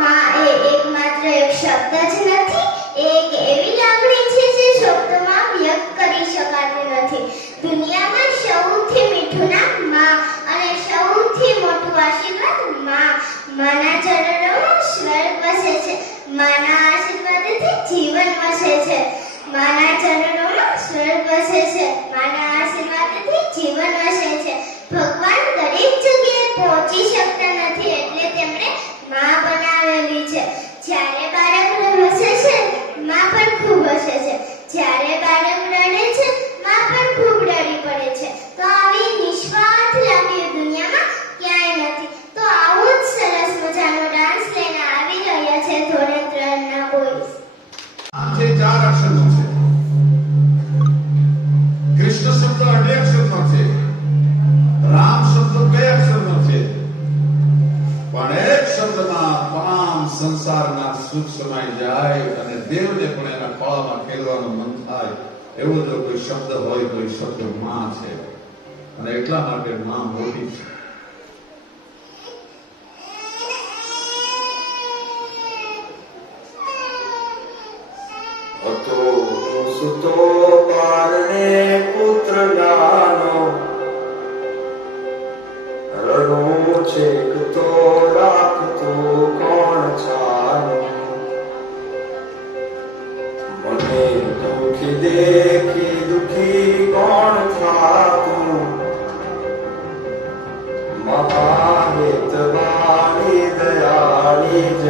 માં એ એકમાત્ર એક શબ્દ જ નથી, એક એવી લાગણી છે જે શબ્દોમાં વ્યક્ત કરી શકાતી નથી. દુનિયામાં સૌથી મીઠું નામ માં અને સૌથી મોટું આશીર્વાદ માં. માના ચરણોમાં સ્વર્ગ વસે છે, માના આશીર્વાદથી જીવન વસે છે. માના ચરણોમાં સ્વર્ગ વસે છે, માના આશીર્વાદથી જીવન વસે છે. ભગવાન દરેક જગ્યાએ પહોંચી શકતા નથી, એટલે તેમણે માં બનાવેલી છે. જ્યારે બાળક હસે છે, માં પણ ખૂબ હસે છે. જ્યારે બાળક રડે છે, માં પણ ખૂબ રડી પડે છે. તો આવી નિસ્વાર્થ લાગણીઓ દુનિયામાં ક્યાંય નથી. તો આવો જ સરસ મજાનો ડાન્સ લઈને આવી રહ્યા છે ધોરણ 3 ના બોયઝ. આજે 4 અક્ષરનો છે. કૃષ્ણ શબ્દ 2 અક્ષરનો છે. રામ શબ્દ 2 અક્ષરનો છે. પણ એક શબ્દમાં તમામ સંસારના સુખ સમાઈ જાય અને દેવને પણ એના ખોળામાં ખેલવાનું મન થાય. એવો જો કોઈ શબ્દ હોય તો એ શબ્દ માં છે. અને એટલા માટે માં મોટી છે. સુતો પારણે પુત્ર નાનો રડું છેક તો રાખતું કોણ છાનો મને દુખી દેખી દુખી કોણ થાતું મહાહિતવાણી દયાળી જ